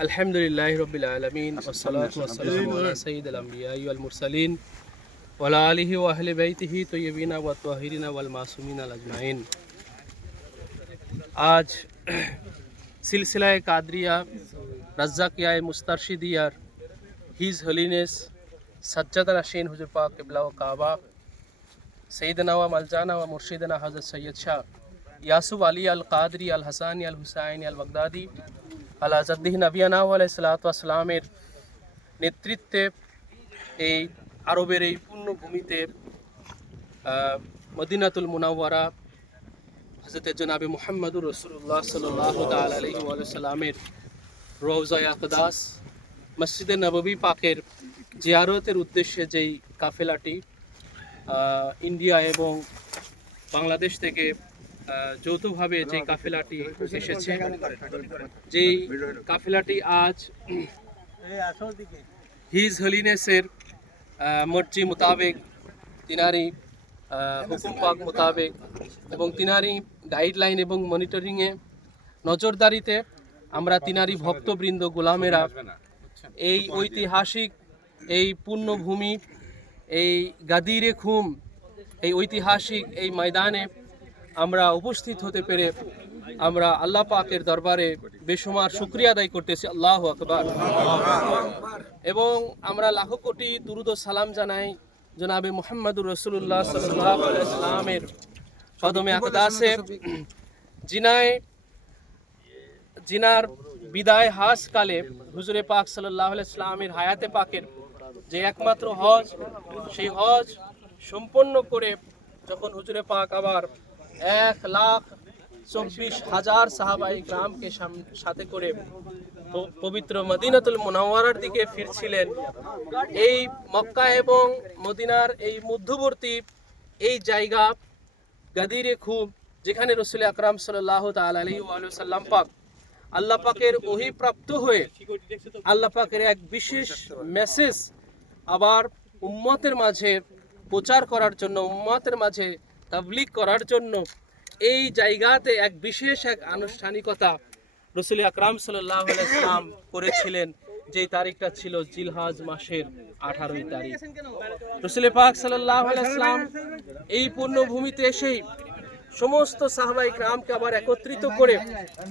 الحمد للہ رب العالمین والصلاة والسلام علی سید الانبیاء والمرسلین ولا علیہ وآہل بیتہ طیبین والطاہرین والمعصومین الاجمعین آج سلسلہ قادریہ رزقیہ مسترشدیہ ہیز ہولینس سجد نشین حضر پاک قبلہ و کعبہ سیدنا و ملجانہ و مرشدنا حضرت سید شاہ یاسوب علی القادری الحسانی الحسین الوغدادی Qadri al Hasani al Husaini al Baghdadi al আজাদ্দিহ নবিয়ানা আলাইসালাতামের নেতৃত্বে এই আরবের এই পূর্ণভূমিতে মদিনাতুল মুনাওয়ারা হজরত জনাবি মোহাম্মদুর রসুল্লাহ সাল্লাহ তাল আলহি সাল্লামের রোজা আকদাস, মসজিদে নববী পাকের জিয়ারতের উদ্দেশ্যে যেই কাফেলাটি ইন্ডিয়া এবং বাংলাদেশ থেকে যৌথভাবে যে কাফেলাটি এসেছে যেই কাফেলাটি আজ হিজ হলিনেসের মর্জি মোতাবেক তিনারি আহ, হুকুম পাক মোতাবেক এবং তিনারি গাইডলাইন এবং মনিটরিংয়ে নজরদারিতে আমরা তিনারি ভক্তবৃন্দ গোলামেরা এই ঐতিহাসিক এই পূর্ণভূমি এই গাদিরে খুম এই ঐতিহাসিক এই ময়দানে আমরা উপস্থিত হতে পেরে আমরা আল্লাহ পাকের দরবারে বেসুমার শুক্রিয়া আদায় করতেছি, আল্লাহ আকবার। এবং আমরা লাখো কোটি দুরুদ সালাম জানাই জনাবে মোহাম্মদুর রসুল্লাহ সাল্লামের কদমে আকদাসে। জিনায়, জিনার বিদায় হাস কালে হুজুরে পাক সাল্লাহ ইসলামের হায়াতে পাকের যে একমাত্র হজ, সেই হজ সম্পন্ন করে যখন হুজুরে পাক আবার এক লাখ চব্বিশ হাজার সাহাবাই গ্রামকে সাথে করে পবিত্র মদিনাতুল মুনাওয়ারার দিকে ফিরছিলেন। এই মক্কা এবং মদিনার এই মধ্যবর্তী এই জায়গা গাদিরে খুব, যেখানে রসুল আকরাম সাল্লাহ তাল সাল্লাম পাক আল্লাহ পাকের ওহি প্রাপ্ত হয়ে আল্লাহ পাকের এক বিশেষ মেসেজ আবার উম্মতের মাঝে প্রচার করার জন্য, উম্মতের মাঝে তাবলিক করার জন্য এই জায়গাতে এক বিশেষ এক আনুষ্ঠানিকতা রসুল আকরাম সাল্লাহ ইসলাম করেছিলেন, যেই তারিখটা ছিল জিলহাজ মাসের আঠারোই তারিখ। রসুল পাক সাল্লাহ ইসলাম এই পূর্ণভূমিতে এসেই সমস্ত সাহবাই গ্রামকে আবার একত্রিত করে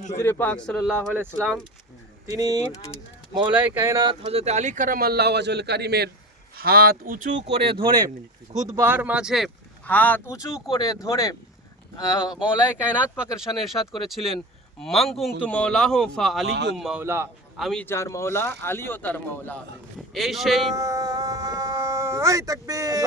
হুজুরে পাক সাল্লাহ ইসলাম তিনি মৌলাই কায়নাত হজরত আলী কারাম আল্লাহ আজল কারিমের হাত উঁচু করে ধরে খুদবার মাঝে হাত উঁচু করে ধরে মৌলাই কায়নাত পাকের সানে এরশাদ করেছিলেন মাংকুং তু মৌলাহ ফা আলিউম মাওলা। আমি যার মাওলা, আলিও তার মাওলা। এই সেই এই তাকবীর।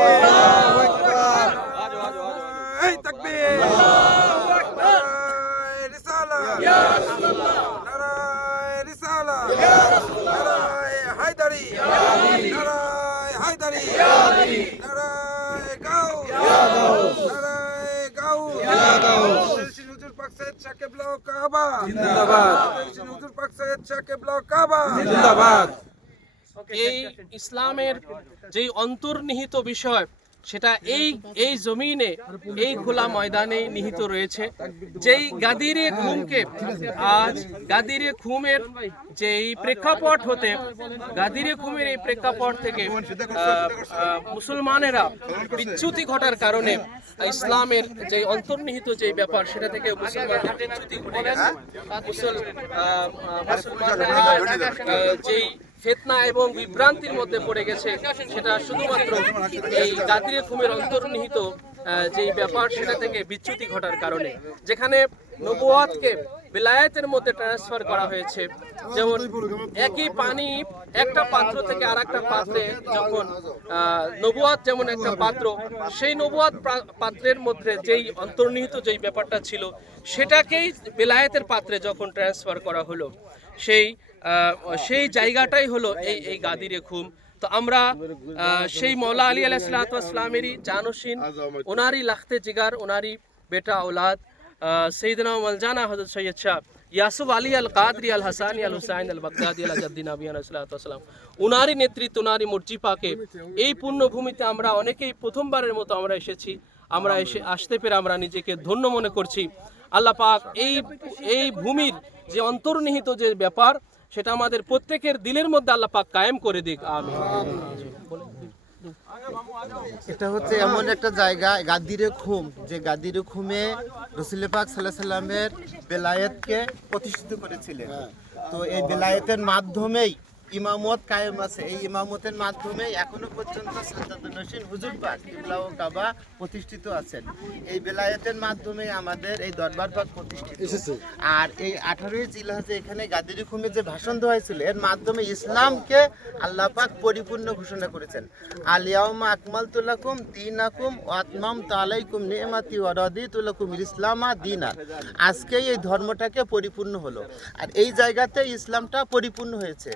পাক সৈয়দ সাকিব লাও কাবা। জিন্দাবাদ। হুজুর পাক সৈয়দ সাকিব লাও কাবা। জিন্দাবাদ। এই ইসলামের যে অন্তর্নিহিত বিষয় সেটা এই এই জমিনে এই খোলা ময়দানে নিহিত রয়েছে। যেই গাদিরে খুমকে আজ গাদিরে খুমের যেই প্রেক্ষাপট হতে গাদিরে খুমের এই প্রেক্ষাপট থেকে মুসলমানেরা বিচ্যুতি ঘটার কারণে ইসলামের যে অন্তর্নিহিত যে ব্যাপার সেটা থেকে মুসলমানদের বিচ্যুতি ঘটে গেছে। মুসল আহ, আহ, মুসলমানরা যেই ফেতনা এবং বিভ্রান্তির মধ্যে পড়ে গেছে, সেটা শুধুমাত্র এই গাদিরে খুমের অন্তর্নিহিত যেই ব্যাপার, সেটা থেকে বিচ্যুতি ঘটার কারণে। যেখানে নবুয়াতকে বিলায়াতের মধ্যে ট্রান্সফার করা হয়েছে। যেমন একই পানি একটা পাত্র থেকে আর একটা পাত্রে যখন নবুয়াত যেমন একটা পাত্র, সেই নবুয়াত পাত্রের মধ্যে যেই অন্তর্নিহিত যেই ব্যাপারটা ছিল, সেটাকেই বিলায়াতের পাত্রে যখন ট্রান্সফার করা হলো, সেই সেই জায়গাটাই হলো এই এই গাদিরে খুম তো আমরা সেই মৌলা আলী আলাহ সালাতামেরই জানসিন ওনারই লাখতে জিগার, ওনারই বেটা ওলাদ সঈদনা মলজানা হজরত সৈয়দ শাহ ইয়াসুফ আলী আল কাদরি আল হাসানি আল হুসাইন আল বাগদাদি আল জাদ্দিন আবিয়ান সালাম। উনারই নেতৃত্ব উনারই মর্জি পাকে এই পুণ্যভূমিতে আমরা অনেকেই প্রথমবারের মতো আমরা এসেছি। আমরা এসে আসতে পেরে আমরা নিজেকে ধন্য মনে করছি। আল্লাহ পাক এই এই ভূমির যে অন্তর্নিহিত যে ব্যাপার, সেটা আমাদের প্রত্যেকের দিলের মধ্যে আল্লাহ পাক কায়েম করে দিক। আমিন। এটা হচ্ছে এমন একটা জায়গা, গাদিরে খুম, যে গাদিরে খুমে রসুল পাক সাল্লাহ সাল্লামের বেলায়েতকে প্রতিষ্ঠিত করেছিলেন। তো এই বেলায়েতের মাধ্যমেই ইমামত কায়েম আছে। এই ইমামতের মাধ্যমে এখনও পর্যন্ত সাজ্জাদুল হোসেন হুজুর পাক কিবলা ও কাবা প্রতিষ্ঠিত আছেন। এই বেলায়েতের মাধ্যমে আমাদের এই দরবার পাক প্রতিষ্ঠিত। আর এই আঠারোই জিলহাজে এখানে গাদিরি খুমে যে ভাষণ দেওয়া হয়েছিল এর মাধ্যমে ইসলামকে আল্লাহ পাক পরিপূর্ণ ঘোষণা করেছেন। আলিয়াউমা আকমাল তুলাকুম দিন আকুম আতমাম তালাইকুম নেমাতি ওয়ারাদি তুলাকুম ইসলামা দিনা। আজকেই এই ধর্মটাকে পরিপূর্ণ হলো। আর এই জায়গাতে ইসলামটা পরিপূর্ণ হয়েছে।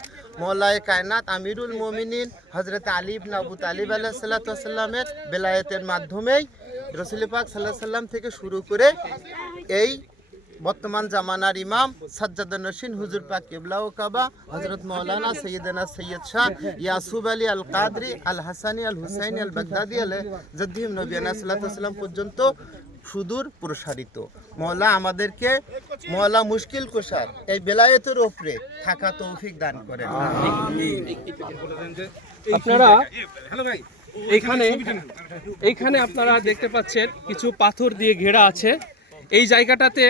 মৌলায় কায়নাত আমিরুল মোমিনিন হজরত আলিব আবু তালিব আলাহ সাল্লামের বেলায়েতের মাধ্যমেই রসুল পাক সাল্লাহ সাল্লাম থেকে শুরু করে এই বর্তমান জামানার ইমাম সাজ্জাদুল নসিন হুজুর পাক কিবলা ও কাবা হজরত মৌলানা সৈয়দনা সৈয়দ শাহ ইয়াসুব আলী আল কাদরি আল হাসানি আল হুসাইনি আল বাগদাদি আল জদ্দিম নবিয়ানা সাল্লাম পর্যন্ত সুদূর প্রসারিত। মৌলা আমাদেরকে মৌলা মুশকিল কুষার, এই বেলায়েতের ওপরে থাকা তৌফিক দান করেন। আপনারা এইখানে এইখানে আপনারা দেখতে পাচ্ছেন কিছু পাথর দিয়ে ঘেরা আছে। এই জায়গাটাতে,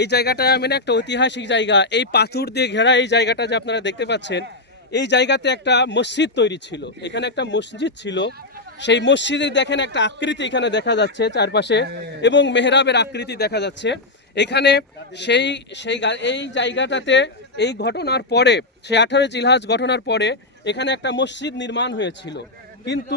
এই জায়গাটা মানে একটা ঐতিহাসিক জায়গা। এই পাথর দিয়ে ঘেরা এই জায়গাটা যে আপনারা দেখতে পাচ্ছেন, এই জায়গাতে একটা মসজিদ তৈরি ছিল। এখানে একটা মসজিদ ছিল। সেই মসজিদে দেখেন একটা আকৃতি এখানে দেখা যাচ্ছে চারপাশে এবং মেহরাবের আকৃতি দেখা যাচ্ছে। এখানে সেই সেই এই জায়গাটাতে এই ঘটনার পরে, সেই আঠারো জিলহাজ ঘটনার পরে এখানে একটা মসজিদ নির্মাণ হয়েছিল। কিন্তু